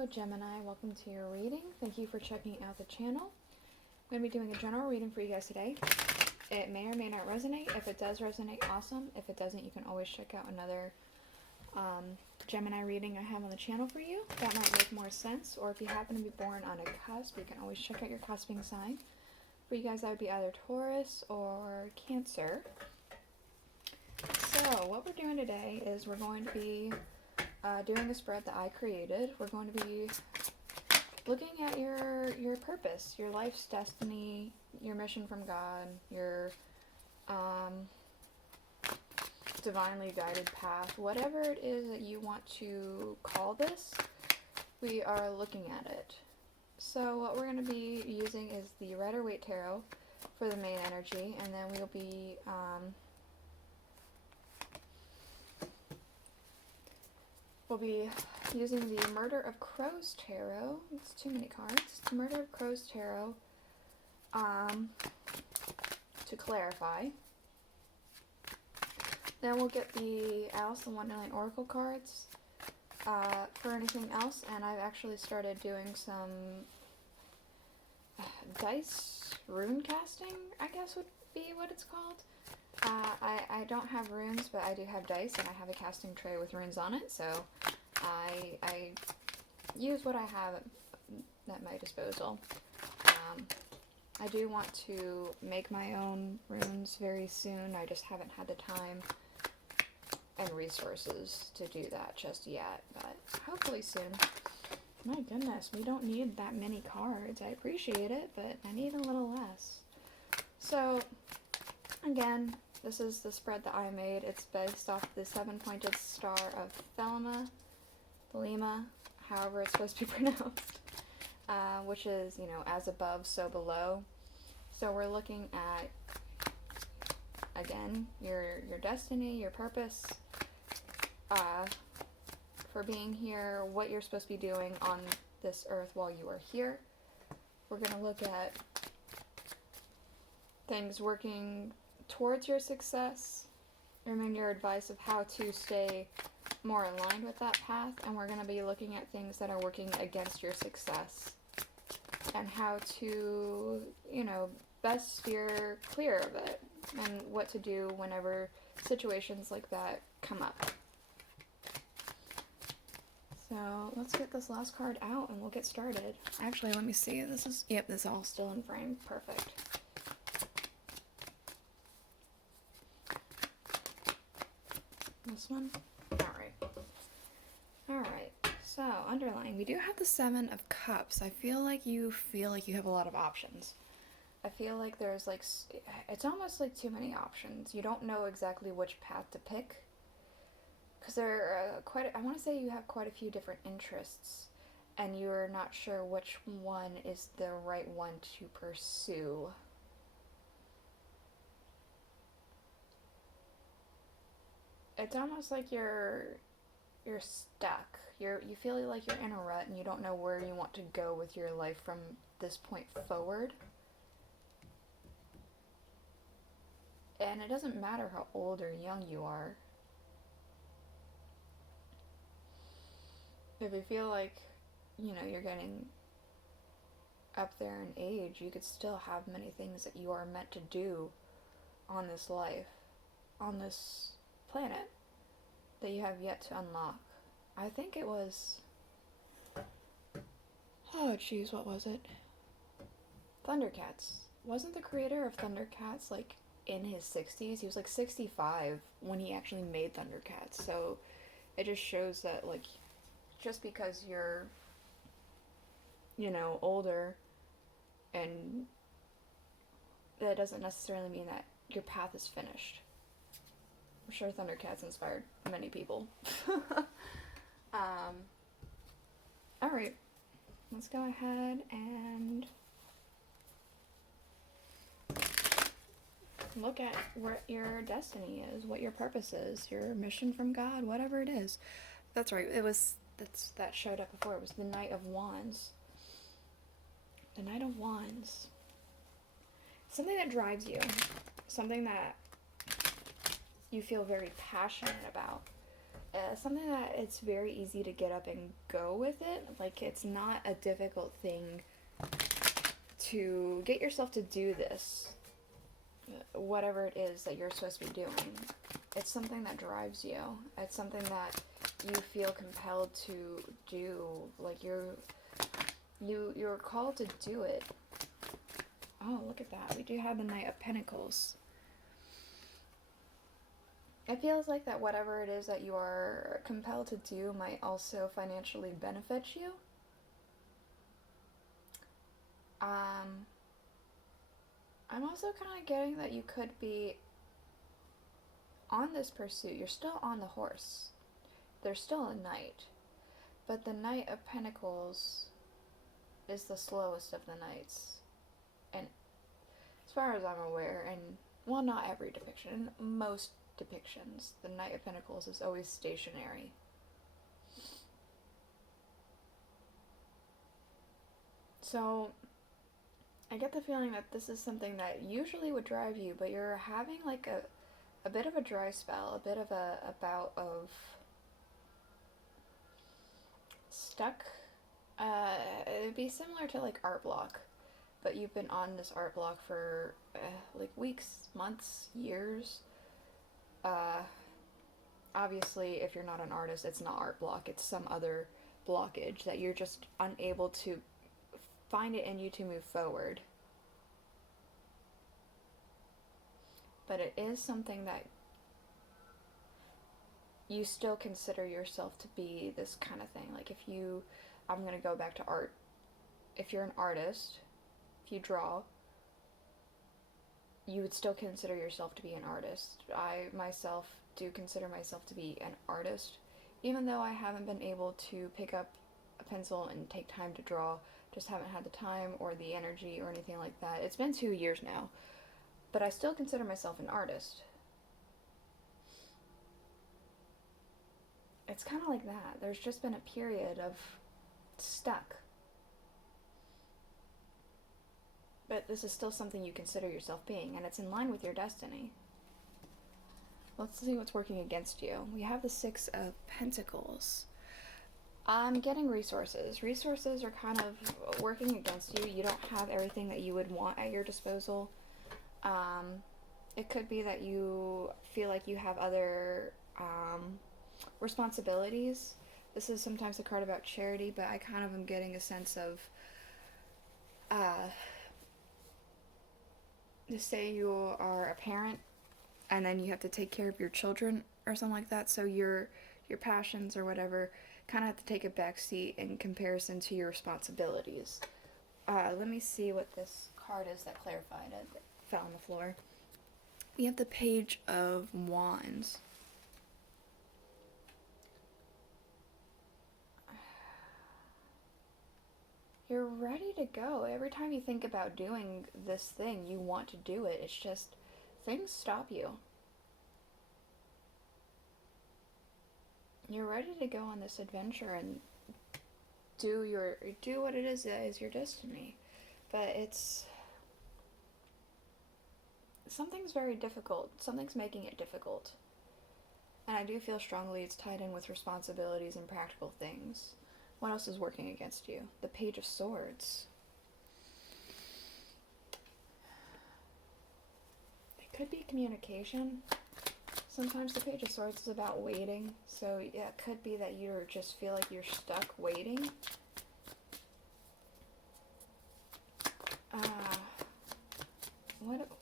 Hello Gemini, welcome to your reading. Thank you for checking out the channel. I'm going to be doing a general reading for you guys today. It may or may not resonate. If it does resonate, awesome. If it doesn't, you can always check out another Gemini reading I have on the channel for you. That might make more sense. Or if you happen to be born on a cusp, you can always check out your cusping sign. For you guys, that would be either Taurus or Cancer. So what we're doing today is we're going to be doing a spread that I created. We're going to be looking at your purpose, your life's destiny, your mission from God, your divinely guided path, whatever it is that you want to call this, we are looking at it. So what we're going to be using is the Rider-Waite tarot for the main energy, and then we'll be using the Murder of Crows tarot. It's too many cards. The Murder of Crows tarot to clarify. Then we'll get the Alice in Wonderland Oracle cards for anything else, and I've actually started doing some dice rune casting, I guess would be what it's called. I don't have runes, but I do have dice, and I have a casting tray with runes on it, so I use what I have at my disposal. I do want to make my own runes very soon. I just haven't had the time and resources to do that just yet, but hopefully soon. My goodness, we don't need that many cards. I appreciate it, but I need a little less. So, again, this is the spread that I made. It's based off the 7-pointed star of Thelema, however it's supposed to be pronounced, which is, you know, as above, so below. So we're looking at, again, your destiny, your purpose, for being here, what you're supposed to be doing on this earth while you are here. We're going to look at things working towards your success, and then your advice of how to stay more aligned with that path, and we're going to be looking at things that are working against your success and how to, you know, best steer clear of it and what to do whenever situations like that come up. So let's get this last card out and we'll get started. Actually, let me see. This is all still in frame. Perfect. This one? Alright. So, underlying, we do have the 7 of Cups. I feel like you have a lot of options. I feel like there's like, it's almost like too many options. You don't know exactly which path to pick. Because there are I want to say you have quite a few different interests, and you're not sure which one is the right one to pursue. It's almost like you're stuck. You feel like you're in a rut and you don't know where you want to go with your life from this point forward. And it doesn't matter how old or young you are. If you feel like, you know, you're getting up there in age, you could still have many things that you are meant to do on this life, on this planet, that you have yet to unlock. I think it was, oh jeez, what was it? Thundercats. Wasn't the creator of Thundercats like in his 60s? He was like 65 when he actually made Thundercats. So it just shows that, like, just because you're, you know, older, and that doesn't necessarily mean that your path is finished. I'm sure Thundercats inspired many people. Alright, let's go ahead and look at what your destiny is, what your purpose is, your mission from God, whatever it is. That's right, that showed up before. It was the Knight of Wands. The Knight of Wands. Something that drives you. Something that you feel very passionate about. something that it's very easy to get up and go with it. Like, it's not a difficult thing to get yourself to do this, whatever it is that you're supposed to be doing. It's something that drives you. It's something that you feel compelled to do. Like, you're called to do it. Oh, look at that. We do have the Knight of Pentacles. It feels like that whatever it is that you are compelled to do might also financially benefit you. I'm also kind of getting that you could be on this pursuit. You're still on the horse. There's still a knight. But the Knight of Pentacles is the slowest of the knights. And as far as I'm aware, and well, not every depiction, most depictions, the Knight of Pentacles is always stationary. So I get the feeling that this is something that usually would drive you, but you're having like a bit of a dry spell, a bit of a bout of stuck. It'd be similar to like art block, but you've been on this art block for like weeks, months, years. Obviously, if you're not an artist, it's not art block, it's some other blockage that you're just unable to find it in you to move forward. But it is something that you still consider yourself to be this kind of thing. Like, I'm going to go back to art. If you're an artist, if you draw, you would still consider yourself to be an artist. I myself do consider myself to be an artist, even though I haven't been able to pick up a pencil and take time to draw. Just haven't had the time or the energy or anything like that. It's been 2 years now, but I still consider myself an artist. It's kind of like that. There's just been a period of stuck. But this is still something you consider yourself being, and it's in line with your destiny. Let's see what's working against you. We have the Six of Pentacles. I'm getting resources. Resources are kind of working against you. You don't have everything that you would want at your disposal. It could be that you feel like you have other responsibilities. This is sometimes a card about charity, but I kind of am getting a sense of say you are a parent and then you have to take care of your children or something like that, so your passions or whatever kind of have to take a back seat in comparison to your responsibilities. Let me see what this card is that clarified it. That fell on the floor. We have the Page of Wands. You're ready to go. Every time you think about doing this thing, you want to do it. It's just things stop you. You're ready to go on this adventure and do what it is that is your destiny. But something's very difficult. Something's making it difficult. And I do feel strongly it's tied in with responsibilities and practical things. What else is working against you? The Page of Swords. It could be communication. Sometimes the Page of Swords is about waiting. So yeah, it could be that you just feel like you're stuck waiting.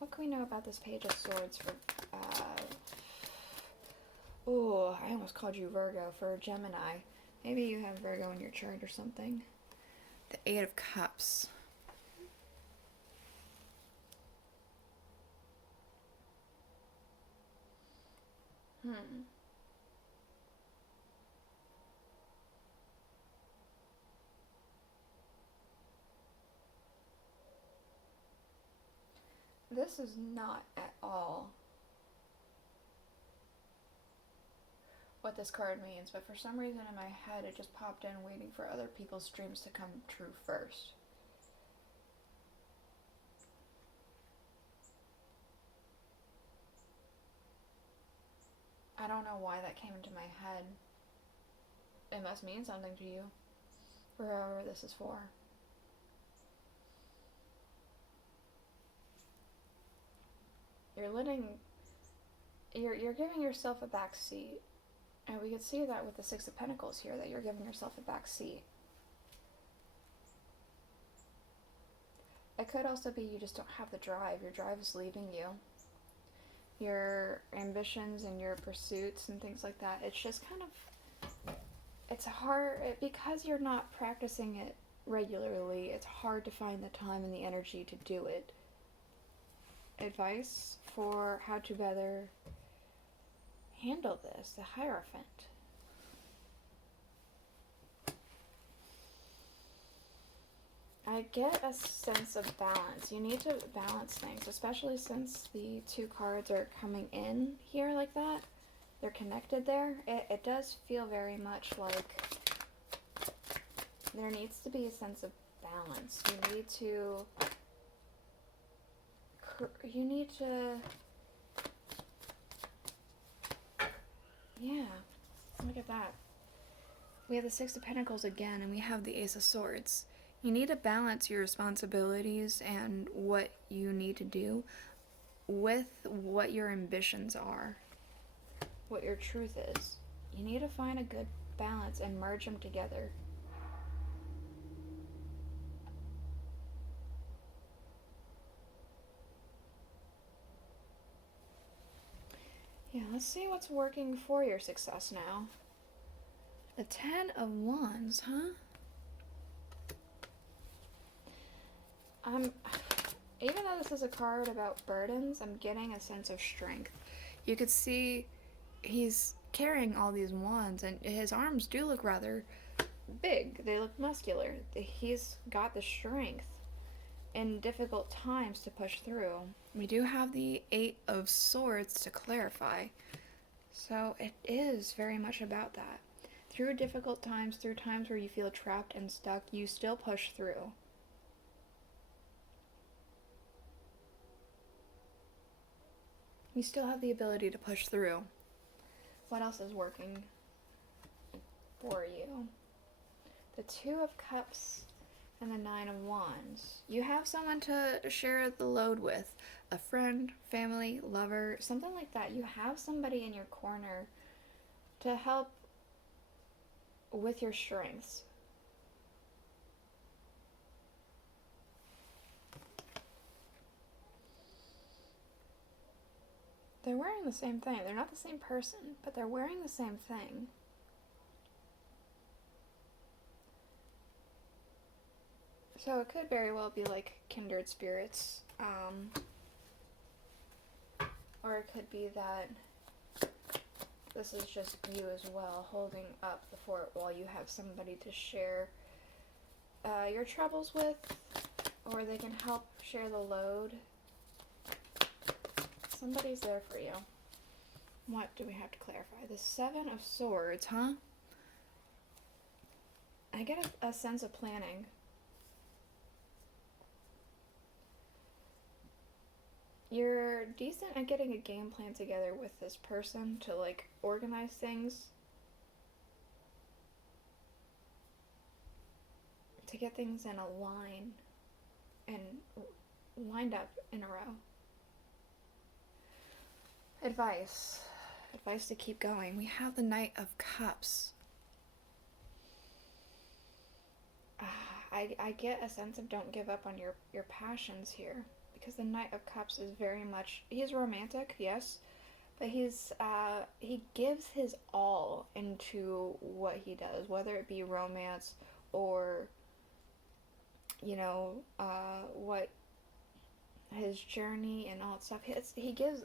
What can we know about this Page of Swords for... I almost called you Virgo. For Gemini. Maybe you have Virgo in your chart or something. The Eight of Cups. This is not at all what this card means, but for some reason in my head it just popped in waiting for other people's dreams to come true first. I don't know why that came into my head. It must mean something to you, for whoever this is for. You're giving yourself a back seat. And we could see that with the Six of Pentacles here, that you're giving yourself a back seat. It could also be you just don't have the drive. Your drive is leaving you. Your ambitions and your pursuits and things like that. It's just kind of, it's hard, because you're not practicing it regularly, it's hard to find the time and the energy to do it. Advice for how to better handle this, the Hierophant. I get a sense of balance. You need to balance things, especially since the two cards are coming in here like that. They're connected there. It does feel very much like there needs to be a sense of balance. You need to, yeah, look at that. We have the Six of Pentacles again, and we have the Ace of Swords. You need to balance your responsibilities and what you need to do with what your ambitions are, what your truth is. You need to find a good balance and merge them together. Yeah, let's see what's working for your success now. The Ten of Wands, huh? Even though this is a card about burdens, I'm getting a sense of strength. You could see he's carrying all these wands, and his arms do look rather big. They look muscular. He's got the strength in difficult times to push through. We do have the Eight of Swords to clarify. So it is very much about that. Through difficult times, through times where you feel trapped and stuck, you still push through. You still have the ability to push through. What else is working for you? The Two of Cups and the Nine of Wands. You have someone to share the load with. A friend, family, lover, something like that. You have somebody in your corner to help with your strengths. They're wearing the same thing. They're not the same person, but they're wearing the same thing. So it could very well be like kindred spirits. Or it could be that this is just you as well, holding up the fort while you have somebody to share your troubles with, or they can help share the load. Somebody's there for you. What do we have to clarify? The Seven of Swords, huh? I get a sense of planning. You're decent at getting a game plan together with this person to, like, organize things. To get things in a line and lined up in a row. Advice to keep going. We have the Knight of Cups. I get a sense of don't give up on your passions here, because the Knight of Cups is very much, he's romantic, yes, but he gives his all into what he does, whether it be romance or, you know, what his journey and all that stuff. He gives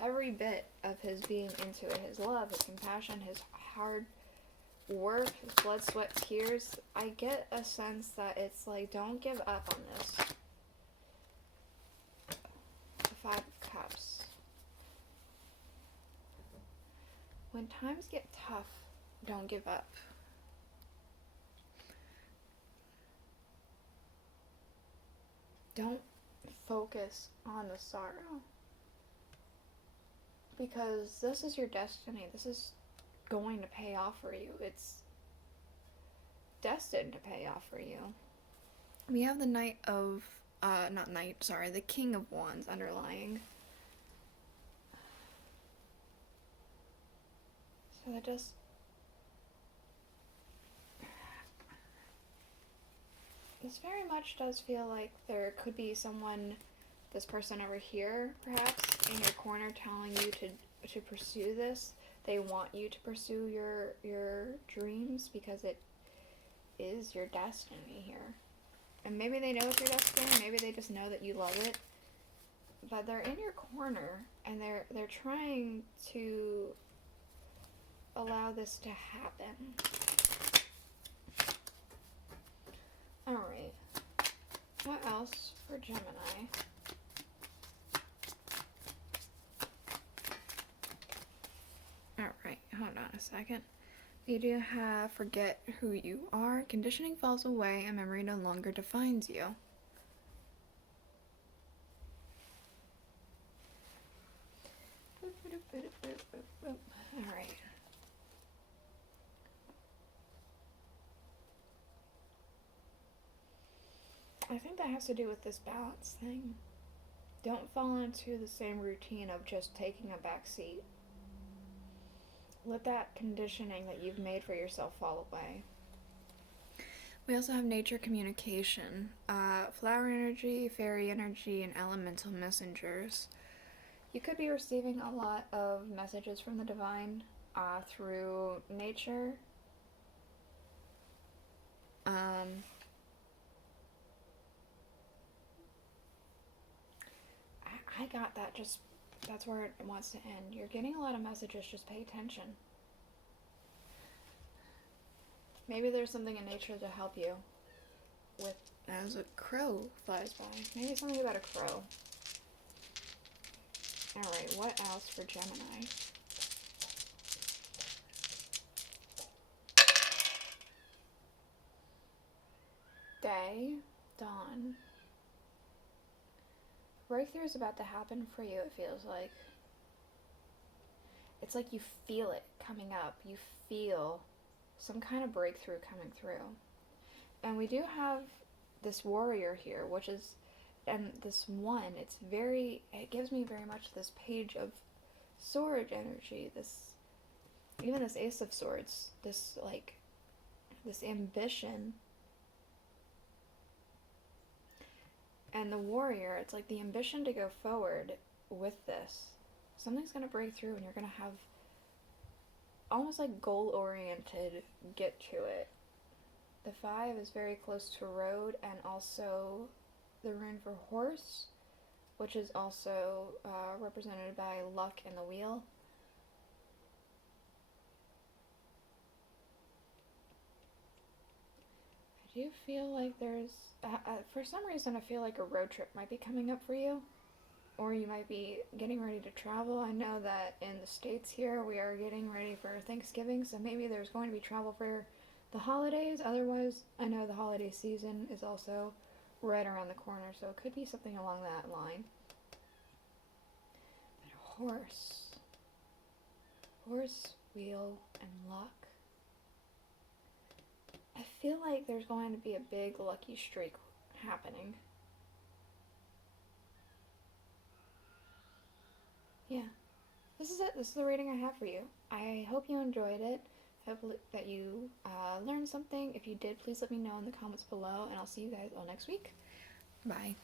every bit of his being into it. His love, his compassion, his hard work, his blood, sweat, tears. I get a sense that it's like, don't give up on this. The Five of Cups. When times get tough, don't give up. Don't focus on the sorrow. because this is your destiny. This is going to pay off for you. It's destined to pay off for you. We have the Knight of, the King of Wands underlying. So that just, this very much does feel like there could be someone, this person over here, perhaps, in your corner telling you to pursue this. They want you to pursue your dreams because it is your destiny here. And maybe they know it's your destiny, maybe they just know that you love it. But they're in your corner and they're trying to allow this to happen. Alright. What else for Gemini? Alright, hold on a second. We do have forget who you are. Conditioning falls away and memory no longer defines you. Alright. I think that has to do with this balance thing. Don't fall into the same routine of just taking a back seat. Let that conditioning that you've made for yourself fall away. We also have nature communication, flower energy, fairy energy, and elemental messengers. You could be receiving a lot of messages from the divine through nature. I got that, just, that's where it wants to end. You're getting a lot of messages, just pay attention. Maybe there's something in nature to help you with, as a crow flies by. Maybe something about a crow. Alright, what else for Gemini? Day, dawn. Breakthrough is about to happen for you, it feels like. It's like you feel it coming up. You feel some kind of breakthrough coming through. And we do have this warrior here, which is, and this one, it gives me very much this page of sword energy, even this ace of swords, this ambition. And the warrior, it's like the ambition to go forward with this. Something's going to break through and you're going to have almost like goal-oriented get to it. The 5 is very close to road, and also the rune for horse, which is also represented by luck and the wheel. I do feel like there's, for some reason I feel like a road trip might be coming up for you, or you might be getting ready to travel. I know that in the States here we are getting ready for Thanksgiving, so maybe there's going to be travel for the holidays. Otherwise, I know the holiday season is also right around the corner, so it could be something along that line. And a horse. Horse, wheel, and luck. I feel like there's going to be a big lucky streak happening. Yeah. This is it. This is the reading I have for you. I hope you enjoyed it. I hope that you learned something. If you did, please let me know in the comments below, and I'll see you guys all next week. Bye.